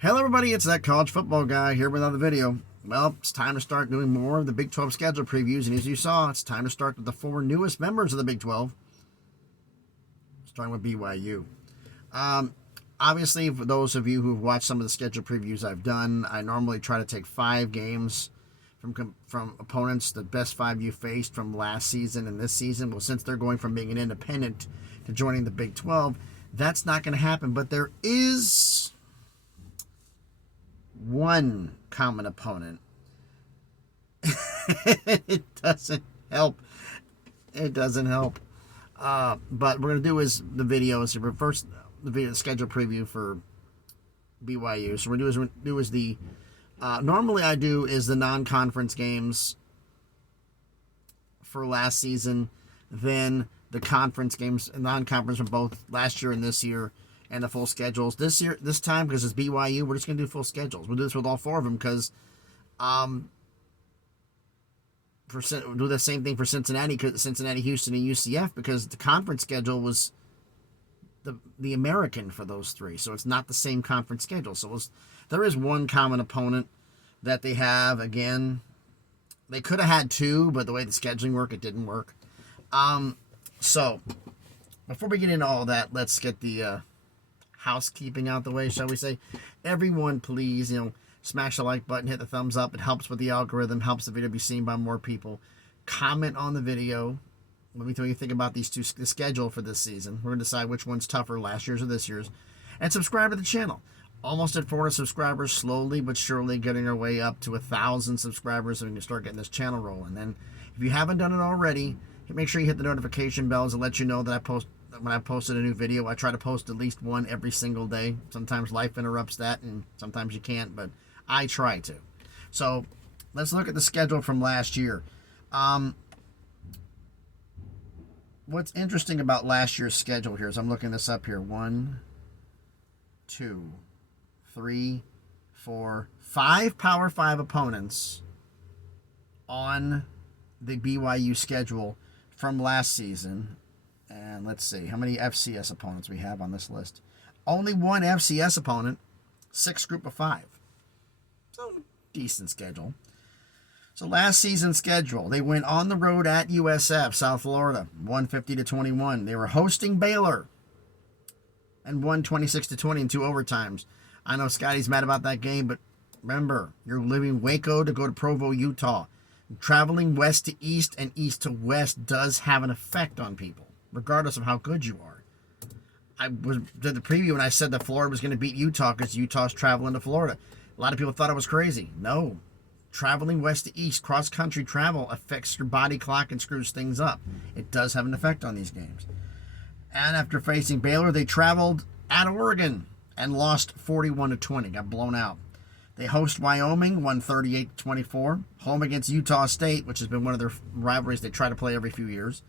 Hello everybody, it's that college football guy here with another video. Well, it's time to start doing more of the Big 12 schedule previews, and as you saw, it's time to start with the four newest members of the Big 12, starting with BYU. Obviously, for those of you who've watched some of the schedule previews I've done, I normally try to take 5 games from opponents, the best 5 you faced from last season and this season. Well, since they're going from being an independent to joining the Big 12, that's not going to happen, but there is one common opponent. It doesn't help. It doesn't help. But we're gonna do is the videos. First, the video schedule preview for BYU. So we're gonna do is the normally I do is the non-conference games for last season, then the conference games, non-conference from both last year and this year, and the full schedules. This time, because it's BYU, we're just going to do full schedules. We'll do this with all 4 of them because we'll do the same thing for Cincinnati, Houston, and UCF, because the conference schedule was the American for those 3. So it's not the same conference schedule. So there is one common opponent that they have. Again, they could have had 2, but the way the scheduling worked, it didn't work. So before we get into all that, let's get the housekeeping out the way, shall we say. Everyone, please, smash the like button, hit the thumbs up. It helps with the algorithm, helps the video be seen by more people. Comment on the video. Let me know what you think about the schedule for this season. We're going to decide which one's tougher, last year's or this year's. And subscribe to the channel. Almost at 400 subscribers, slowly but surely getting our way up to 1,000 subscribers so we can start getting this channel rolling. And if you haven't done it already, make sure you hit the notification bells and let you know that when I posted a new video. I try to post at least one every single day. Sometimes life interrupts that, and sometimes you can't, but I try to. So let's look at the schedule from last year. What's interesting about last year's schedule here is I'm looking this up here. 1, 2, 3, 4, 5 Power 5 opponents on the BYU schedule from last season. And let's see how many FCS opponents we have on this list. Only 1 FCS opponent, 6 group of 5. So, decent schedule. So, last season's schedule, they went on the road at USF, South Florida, 150-21. They were hosting Baylor and won 26-20 in 2 overtimes. I know Scotty's mad about that game, but remember, you're leaving Waco to go to Provo, Utah. Traveling west to east and east to west does have an effect on people, regardless of how good you are. I did the preview and I said that Florida was going to beat Utah because Utah's traveling to Florida. A lot of people thought I was crazy. No. Traveling west to east, cross-country travel affects your body clock and screws things up. It does have an effect on these games. And after facing Baylor, they traveled at Oregon and lost 41-20, got blown out. They host Wyoming, 138-24. Home against Utah State, which has been one of their rivalries they try to play every few years.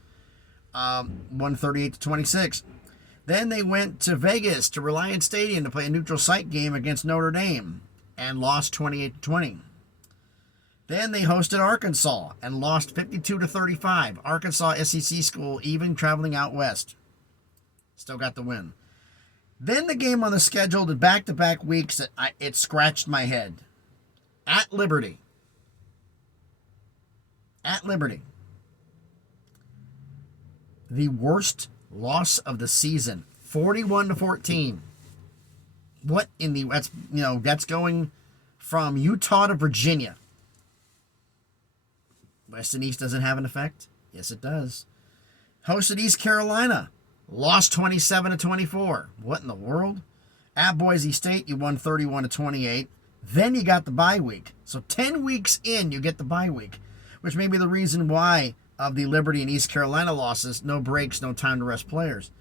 138-26. Then they went to Vegas to Reliance Stadium to play a neutral site game against Notre Dame and lost 28-20. Then they hosted Arkansas and lost 52-35. Arkansas SEC school, even traveling out west. Still got the win. Then the game on the schedule, the back-to-back weeks, it scratched my head. At Liberty. At Liberty. The worst loss of the season, 41-14. What in the that's going from Utah to Virginia. West and East doesn't have an effect? Yes, it does. Hosted East Carolina, lost 27-24. What in the world? At Boise State, you won 31-28. Then you got the bye week. So 10 weeks in, you get the bye week, which may be the reason why of the Liberty and East Carolina losses, no breaks, no time to rest players.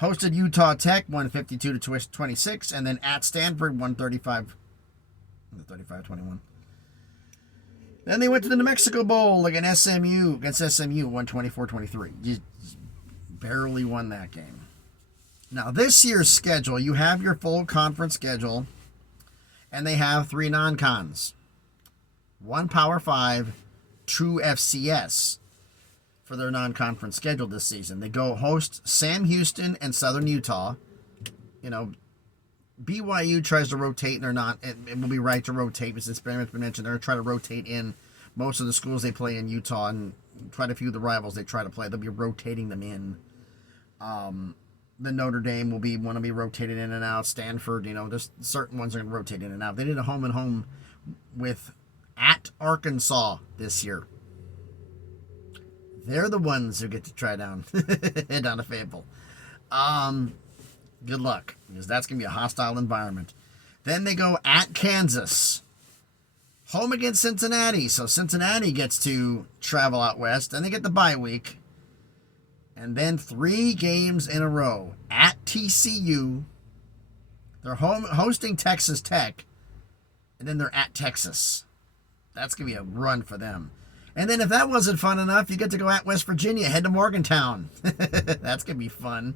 Hosted Utah Tech, 152-26, and then at Stanford, 135-21. Then they went to the New Mexico Bowl against SMU, 124-23. You barely won that game. Now, this year's schedule, you have your full conference schedule, and they have 3 non-cons. 1 Power 5, 2 FCS. For their non-conference schedule this season. They go host Sam Houston and Southern Utah. BYU tries to rotate, and they're not. It will be right to rotate because experiment's been mentioned. They're going to try to rotate in most of the schools they play in Utah and quite a few of the rivals they try to play. They'll be rotating them in. The Notre Dame will want to be rotated in and out. Stanford, there's certain ones are going to rotate in and out. They did a home and home with at Arkansas this year. They're the ones who get to try down down to Fayetteville. Good luck, because that's going to be a hostile environment. Then they go at Kansas. Home against Cincinnati. So Cincinnati gets to travel out west. Then they get the bye week. And then 3 games in a row. At TCU. They're hosting Texas Tech. And then they're at Texas. That's going to be a run for them. And then if that wasn't fun enough, you get to go at West Virginia. Head to Morgantown. That's going to be fun.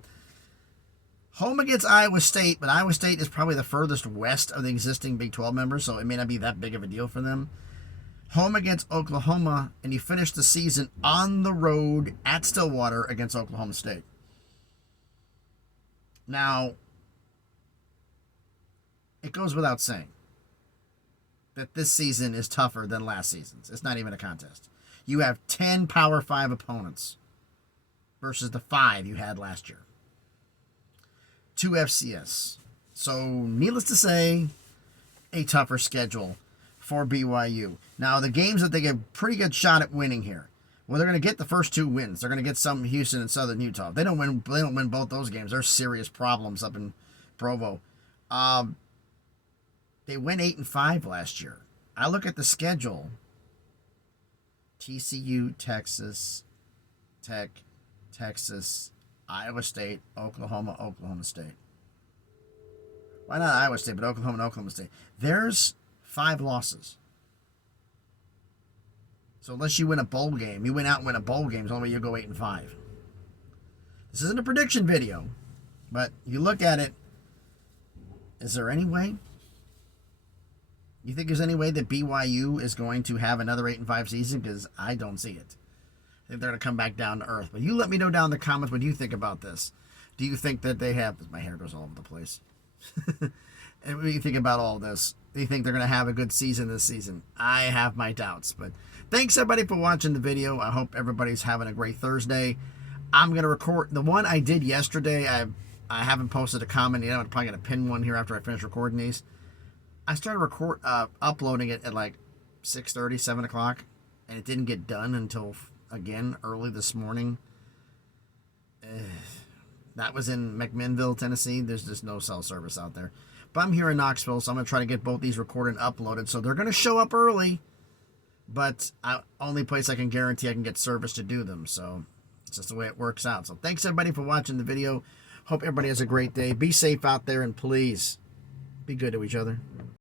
Home against Iowa State, but Iowa State is probably the furthest west of the existing Big 12 members, so it may not be that big of a deal for them. Home against Oklahoma, and you finish the season on the road at Stillwater against Oklahoma State. Now, it goes without saying that this season is tougher than last season's. It's not even a contest. You have 10 Power 5 opponents versus the 5 you had last year. 2 FCS. So, needless to say, a tougher schedule for BYU. Now, the games that they get a pretty good shot at winning here. Well, they're going to get the first 2 wins. They're going to get some Houston and Southern Utah. If they don't win both those games, there's serious problems up in Provo. They went 8-5 last year. I look at the schedule. TCU, Texas, Tech, Texas, Iowa State, Oklahoma State. Why not Iowa State, but Oklahoma and Oklahoma State? There's 5 losses. So unless you win a bowl game, you win out and win a bowl game, it's only you go 8-5. This isn't a prediction video, but you look at it, is there any way? You think there's any way that BYU is going to have another 8-5 season? Because I don't see it. I think they're going to come back down to earth. But you let me know down in the comments what you think about this. Do you think that they have... My hair goes all over the place. And what do you think about all this? Do you think they're going to have a good season this season? I have my doubts. But thanks, everybody, for watching the video. I hope everybody's having a great Thursday. I'm going to record... The one I did yesterday, I haven't posted a comment yet. I'm probably going to pin one here after I finish recording these. I started uploading it at like 6:30, 7 o'clock. And it didn't get done until... Again, early this morning. That was in McMinnville, Tennessee. There's just no cell service out there. But I'm here in Knoxville, so I'm going to try to get both these recorded and uploaded. So they're going to show up early. But only place I can guarantee I can get service to do them. So it's just the way it works out. So thanks, everybody, for watching the video. Hope everybody has a great day. Be safe out there, and please be good to each other.